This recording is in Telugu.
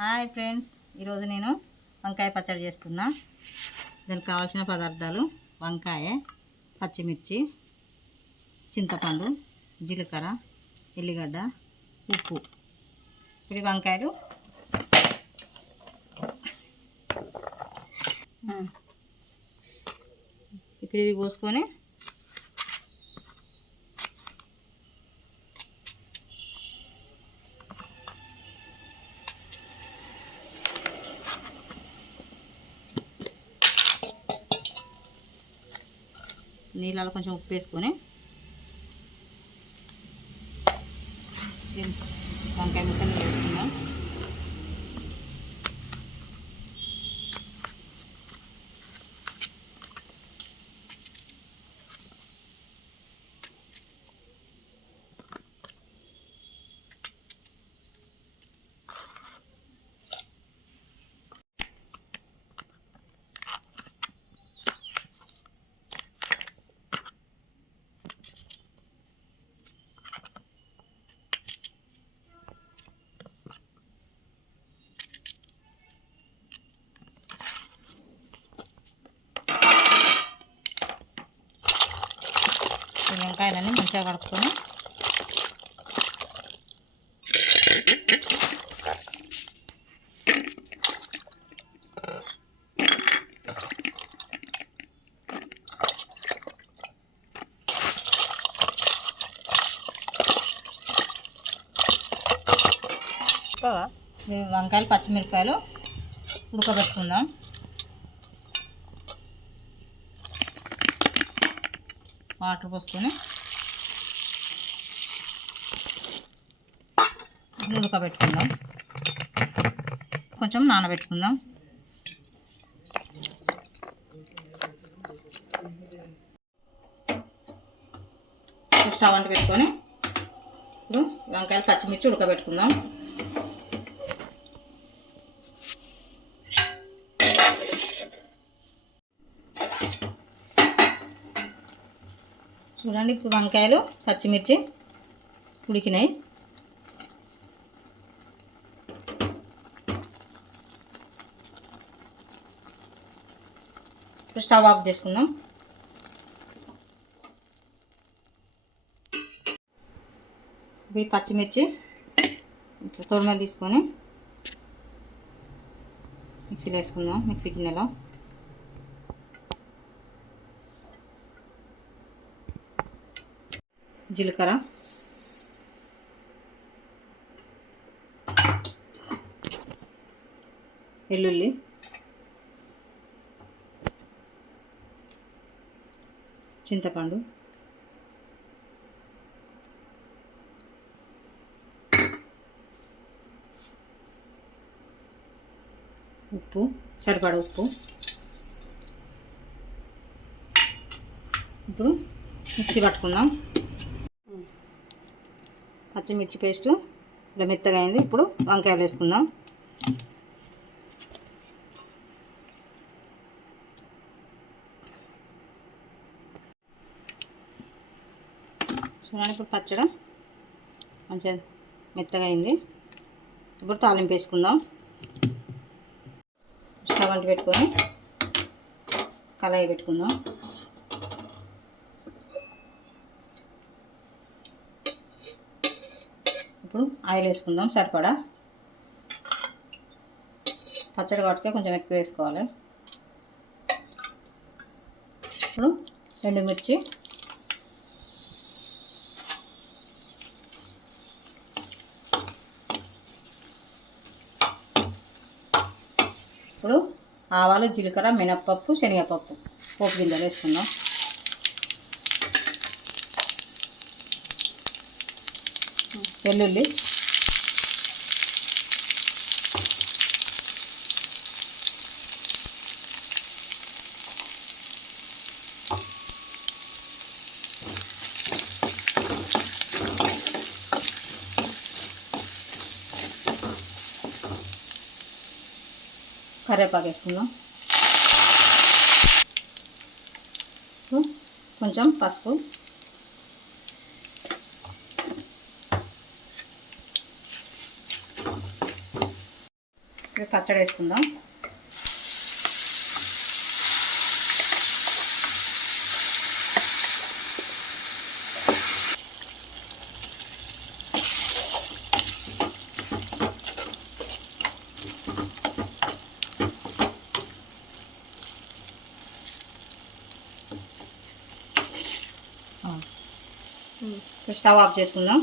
హాయ్ ఫ్రెండ్స్ ఈరోజు నేను వంకాయ పచ్చడి చేస్తున్నా. దానికి కావాల్సిన పదార్థాలు వంకాయ పచ్చిమిర్చి చింతపండు జీలకర్ర ఎల్లిగడ్డ ఉప్పు. ఇప్పుడు వంకాయలు. ఇప్పుడు ఇవి కోసుకొని నీళ్ళలో కొంచెం ఉప్పు వేసుకొని వంకాయ ముక్కలు వేసుకుందాం. వంకాయలన్నీ మంచిగా కడుక్కొని వంకాయలు పచ్చిమిరపకాయలు ఉడకబెట్టుకుందాం. వాటర్ పోసుకొని ఉడకబెట్టుకుందాం. కొంచెం నానబెట్టుకుందాం. స్టవ్ అంటు పెట్టుకొని ఇప్పుడు వంకాయలు పచ్చిమిర్చి ఉడకబెట్టుకుందాం. చూడండి ఇప్పుడు వంకాయలు పచ్చిమిర్చి ఉడికినాయి. ఇప్పుడు స్టవ్ ఆఫ్ చేసుకుందాం. ఇప్పుడు పచ్చిమిర్చి ఇట్లా తీసుకొని మిక్సీలో వేసుకుందాం మిక్సీ గిన్నెలో. జీలకర్ర. వెల్లుల్లి. చింతపండు. ఉప్పు సరిపడ ఉప్పు. ఇప్పుడు మిక్సీ పట్టుకుందాం. పచ్చిమిర్చి పేస్టు ఇలా మెత్తగా అయింది. ఇప్పుడు వంకాయలు వేసుకుందాం. చూడండి ఇప్పుడు పచ్చడి మంచిగా మెత్తగా అయింది. ఇప్పుడు తాలింపు వేసుకుందాం. స్టవ్ అంటి పెట్టుకొని కళాయి పెట్టుకుందాం ఇప్పుడు ఆయిల్ వేసుకుందాం సరిపడా? పచ్చడి కాబట్టి కొంచెం ఎక్కువ వేసుకోవాలి. ఇప్పుడు ఎండుమిర్చి ఇప్పుడు ఆవాలు జీలకర్ర మినప్పప్పు శనగపప్పు పోపు గింజలు వేసుకుందాం. వెల్లుల్లి. కరివేపాకు వేసుకుందాం. కొంచెం పసుపు. పచ్చడి వేసుకుందాం. స్టవ్ ఆఫ్ చేసుకుందాం.